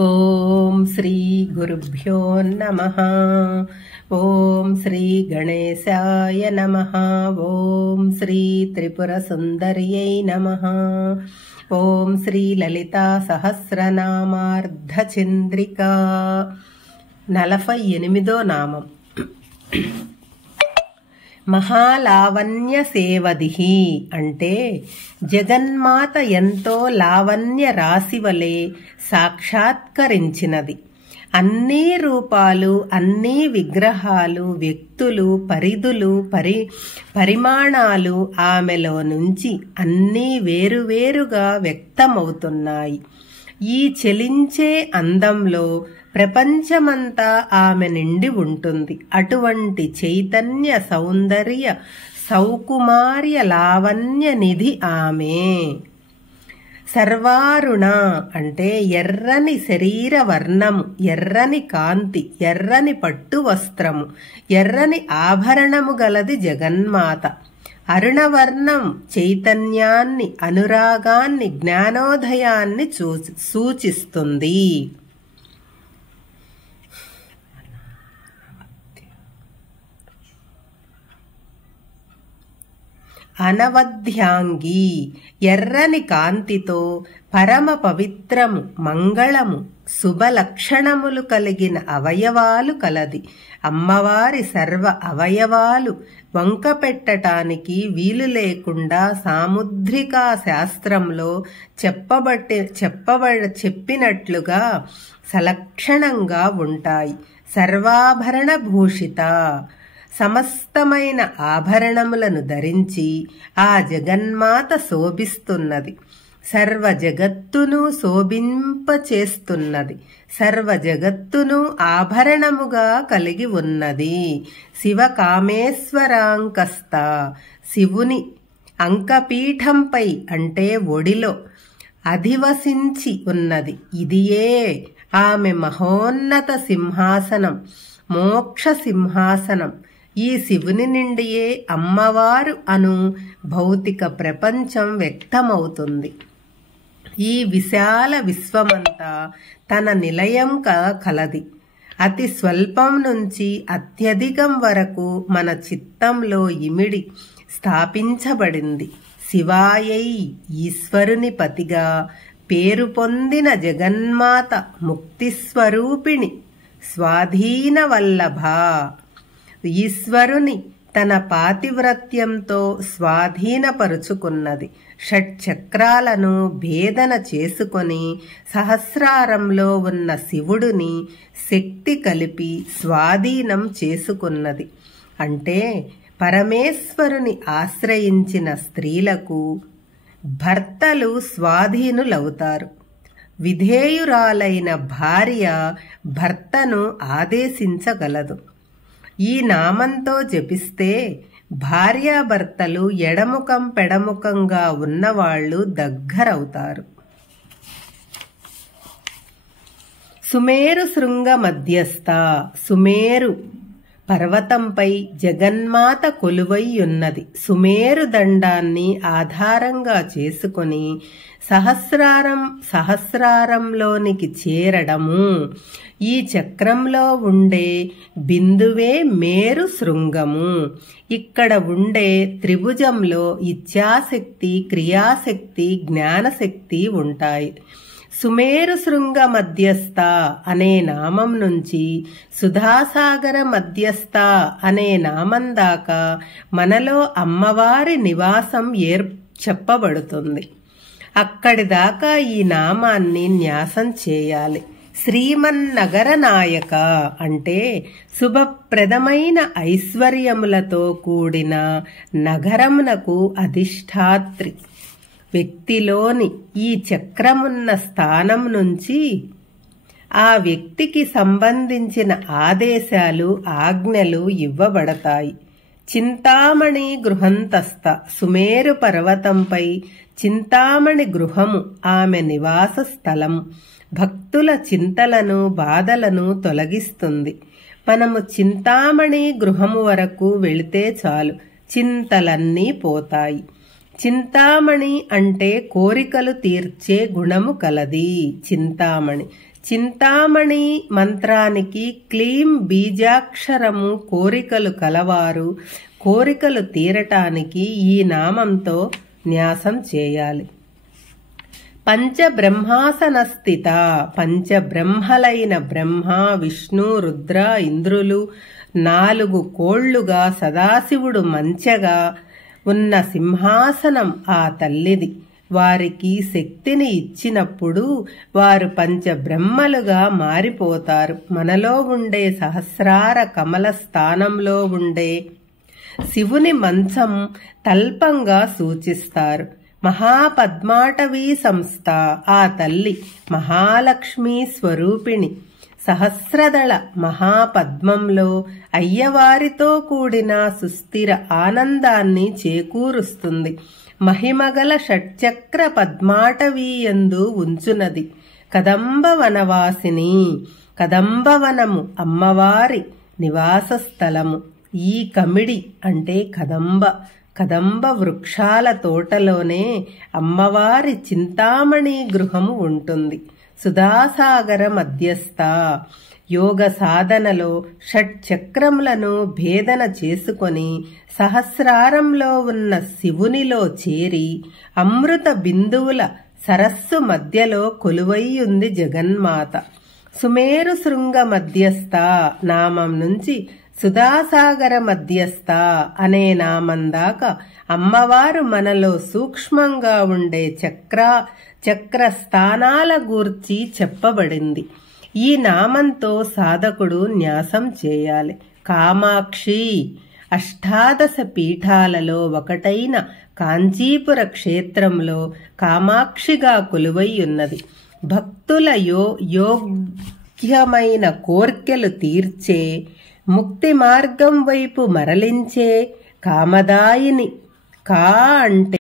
ఓం శ్రీ గురుభ్యో నమః. ఓం శ్రీ గణేశాయ నమః. ఓం శ్రీ త్రిపుర సుందర్యై నమః. ఓం శ్రీ లలితా సహస్రనామార్ధచంద్రికా. 48వ నామం. మహాలావణ్య సేవదిహి అంటే జగన్మాత ఎంతో లావణ్య రాశివలే సాక్షాత్కరించినది. అన్ని రూపాలు, అన్ని విగ్రహాలు, వ్యక్తులు, పరిధులు, పరిమాణాలు ఆమెలో నుంచి అన్నీ వేరువేరుగా వ్యక్తమవుతున్నాయి. ఈ చలించే అందంలో ప్రపంచమంతా ఆమె నిండి ఉంటుంది. అటువంటి చైతన్య సౌందర్య సౌకుమార్య లావణ్య నిధి ఆమె. సర్వారుణ అంటే ఎర్రని శరీర వర్ణము, ఎర్రని కాంతి, ఎర్రని పట్టు వస్త్రము, ఎర్రని ఆభరణము గలది జగన్మాత. అరుణవర్ణం చైతన్యాన్ని, అనురాగాన్ని, జ్ఞానోదయాన్ని సూచిస్తుంది. అనవధ్యాంగి ఎర్రని కాంతితో పరమ పవిత్రము, మంగళము, శుభలక్షణములు కలిగిన అవయవాలు కలది. అమ్మవారి సర్వ అవయవాలు వంక పెట్టటానికి వీలు లేకుండా సాముద్రికా శాస్త్రంలో చెప్పినట్లుగా సలక్షణంగా ఉంటాయి. సర్వాభరణ భూషిత సమస్తమైన ఆభరణములను ధరించి ఆ జగన్మాత శోభిస్తున్నది. సర్వ జగత్తును శోభింపచేస్తున్నది. సర్వ జగత్తును ఆభరణముగా కలిగి ఉన్నది. శివకామేశ్వరాంకస్త శివుని అంకపీఠంపై అంటే ఒడిలో అధివసించి ఉన్నది. ఇదియే ఆమె మహోన్నత సింహాసనం, మోక్ష సింహాసనం. ఈ శివుని నుండియే అమ్మవారు అను భౌతిక ప్రపంచం వ్యక్తమవుతుంది. ఈ విశాల విశ్వమంతా తన నిలయం కలది. అతి స్వల్పం నుంచి అత్యధికం వరకు మన చిత్తంలో ఇమిడి స్థాపించబడింది. శివాయై ఈశ్వరుని పతిగా పేరు పొందిన జగన్మాత ముక్తిస్వరూపిణి, స్వాధీన వల్లభ. ఈశ్వరుని తన పాతివ్రత్యంతో స్వాధీనపరుచుకున్నది. షట్చక్రాలను భేదన చేసుకొని సహస్రారంలో ఉన్న శివుడిని శక్తి కలిపి స్వాధీనం చేసుకున్నది. అంటే పరమేశ్వరుని ఆశ్రయించిన స్త్రీలకు భర్తలు స్వాధీనులవుతారు. విధేయురాలైన భార్య భర్తను ఆదేశించగలదు. ఈ నామంతో జపిస్తే భార్యాభర్తలు ఎడముఖం పెడముఖంగా ఉన్నవాళ్లు దగ్గరవుతారు. సుమేరు శృంగ మధ్యస్థ సుమేరు పర్వతంపై జగన్మాత కొలువైయున్నది. సుమేరు దండాన్ని ఆధారంగా చేసుకొని సహస్రారంలోనికి చేరడము. ఈ చక్రంలో ఉండే బిందువే మేరు శృంగము. ఇక్కడ ఉండే త్రిభుజంలో ఇచ్ఛాశక్తి, క్రియాశక్తి, జ్ఞానశక్తి ఉంటాయి. సుమేరు శృంగ మధ్యస్థ అనే నామం నుంచి సుధాసాగర మధ్యస్థ అనే నామం దాకా మనలో అమ్మవారి నివాసం చెప్పబడుతుంది. అక్కడి దాకా ఈ నామాన్ని న్యాసం చేయాలి. శ్రీమన్నగర నాయక అంటే శుభప్రదమైన ఐశ్వర్యములతో కూడిన నగరమునకు అధిష్టాత్రి. వ్యక్తిలోని ఈ చక్రమున్న స్థానం నుంచి ఆ వ్యక్తికి సంబంధించిన ఆదేశాలు, ఆజ్ఞలు ఇవ్వబడతాయి. చింతామణి గృహంతస్థ సుమేరు పర్వతంపై చింతామణి గృహము ఆమె నివాస స్థలము. భక్తుల చింతలను, బాధలను తొలగిస్తుంది. మనము చింతామణి గృహము వరకు వెళితే చాలు, చింతలన్నీ పోతాయి. చింతామణి అంటే కోరికలు తీర్చే గుణము కలది. చింతామణి చింతామణి మంత్రానికి క్లీం బీజాక్షరము కోరికలు కలవారు కోరికలు తీరటానికి ఈ నామంతో న్యాసం చేయాలి. పంచబ్రహ్మాసనస్థిత పంచబ్రహ్మలైన బ్రహ్మ విష్ణు రుద్ర ఇంద్రులు 4 కోళ్లుగా సదాశివుడు మంచగా ఉన్న సింహాసనం ఆ తల్లిది. వారికి శక్తిని ఇచ్చినప్పుడు వారు పంచబ్రహ్మలుగా మారిపోతారు. మనలో ఉండే సహస్రార కమల స్థానంలో ఉండే శివుని మంచం తల్పంగా సూచిస్తారు. మహాపద్మాటవీ సంస్థ ఆ తల్లి మహాలక్ష్మీ స్వరూపిణి. సహస్రదళ మహాపద్మంలో అయ్యవారితో కూడిన సుస్థిర ఆనందాన్ని చేకూరుస్తుంది. మహిమగల షట్చక్ర పద్మాటవీయందు ఉంచునది. కదంబవనవాసిని కదంబవనము అమ్మవారి నివాస స్థలము. ఈ కమిడి అంటే కదంబ వృక్షాల తోటలోనే అమ్మవారి చింతామణి గృహము ఉంటుంది. సుధాసాగర మధ్యస్థ యోగ సాధనలో షట్చక్రములను భేదన చేసుకొని సహస్రారంలో ఉన్న శివునిలో చేరి అమృత బిందువుల సరస్సు మధ్యలో కొలువైయుంది జగన్మాత. సుమేరు శృంగ మధ్యస్థ నామం నుంచి సుధాసాగర మధ్యస్థ అనే నామం దాకా అమ్మవారు మనలో సూక్ష్మంగా ఉండే చక్ర స్థానాల గూర్చి చెప్పబడింది. ఈ నామంతో సాధకుడు న్యాసం చేయాలి. కామాక్షి అష్టాదశ పీఠాలలో ఒకటైన కాంచీపుర క్షేత్రంలో కామాక్షిగా కొలువై ఉన్నది. భక్తుల యోగ్యమైన కోర్కెలు తీర్చే ముక్తి మార్గం వైపు మరలించే కామదాయిని. కా అంటే